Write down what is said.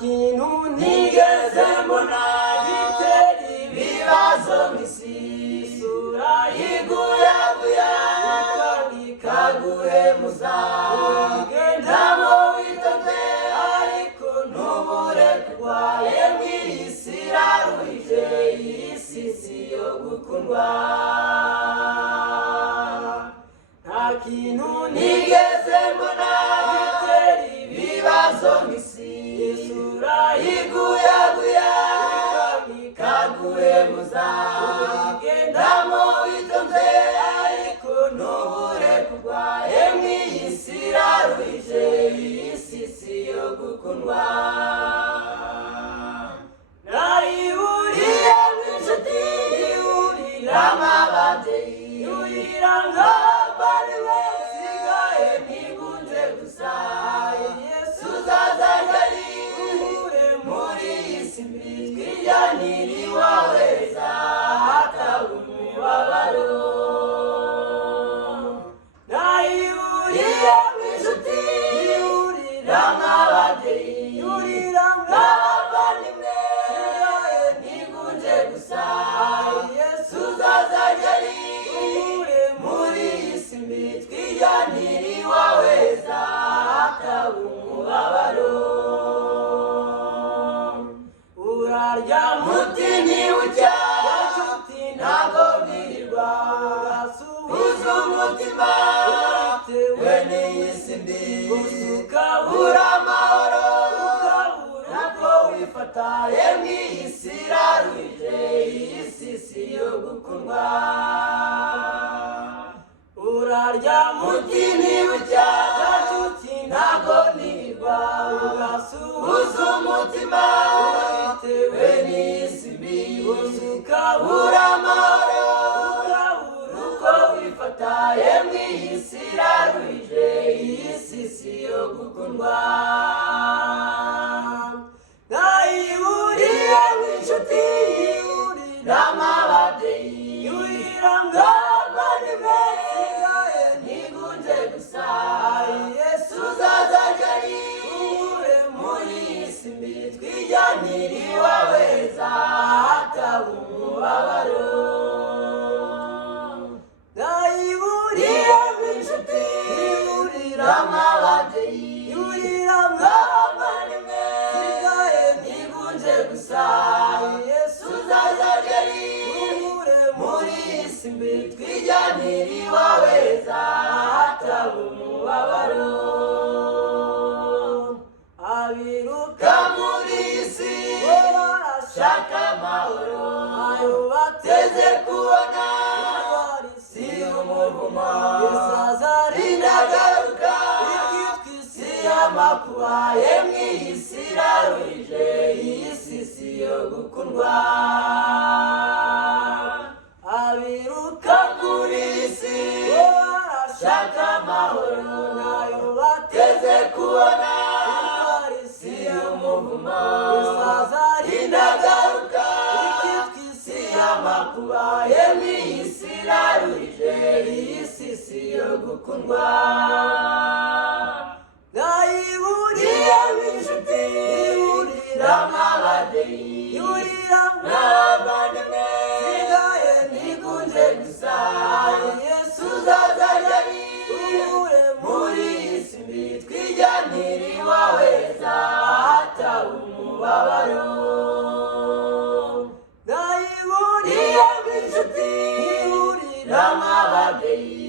kintu ntigeze mbona gitera ibibazo nk'isi, isura yiguyaguya ikaguhemuza, ugendamo witonze ariko ntubure kurwaye mw'iyi si iraruhije, iyi si si yo gukundwa. Nta kintu ntigeze mbona gitera ibibazo nk'isi, isura yiguyaguya ikaguhemuza, ugendamo witonze ariko ntubure kurwaye mw'iyi si iraruhije, iyi si si yo gukundwa. Nayiburiye nk'inshuti yurira nk'ababyeyi, yurira nk'abavandimwe, nsigaye ntigunze gusa, Yesu uzaza ryari uhure muri iyi si mbi, twijanire iwawe heza hataba umubabaro. Nayiburiye nk'inshuti yurira nk'ababyeyi, yurira nk'abavandimwe, nsigaye ntigunze gusa, Yesu uzaza ryari uhure muri iyi si mbi, twijanire iwawe heza hataba umubabaro. Urarya muti ntibucya, nshuti ntabwo bwirirwa, uza umutima we n'iyi si mbi, ukabura amahoro, ukabura uko wifata, yemwe iyi si iraruhije, iyi si si yo gukundwa. Urarya muti ntibucya, nshuti ntabwo bwirirwa, ugasuhuza umutima we n'iyi si mbi, ukabura amahoro, ukabura uko wifata, yemwe iyi si iraruhije, iyi si si yo gukundwa. Nayiburiye nk'inshuti yurira nk'ababyeyi, yurira nk'abavandimwe, nsigaye ntigunze gusa, Yesu uzaza ryari uhure muri iyi si mbi, twijanire iwawe heza hataba umubabaro. Nayiburiye nk'inshuti yurira nk'ababyeyi, yurira nk'abavandimwe, nsigaye ntigunze gusa, Yesu uzaza ryari uhure muri iyi si mbi, twijanire iwawe heza hataba umubabaro. Abiruka muri iyi si barashaka amahoro, ayo bateze kubona si umuvumo, Yesu azarinda agaruka, ikitwa isi y'amakuba, yemwe iyi si iraruhije, iyi si si yo gukundwa. Abiruka kuri iyi si barashaka amahoro, nayo bateze kubona si umuvumo, Yesu azarinda agaruka, ikitwa isi y'amakuba, yemwe iyi si iraruhije, iyi si si yo gukundwa. Nayiburiye nk'inshuti yurira nk'ababyeyi, yurira nk'abavandimwe, nsigaye ntigunze gusa, Yesu uzaza ryari uhure muri iyi si mbi, twijanire iwawe heza hataba umubabaro. Nayiburiye nk'inshuti yurira nk'ababyeyi,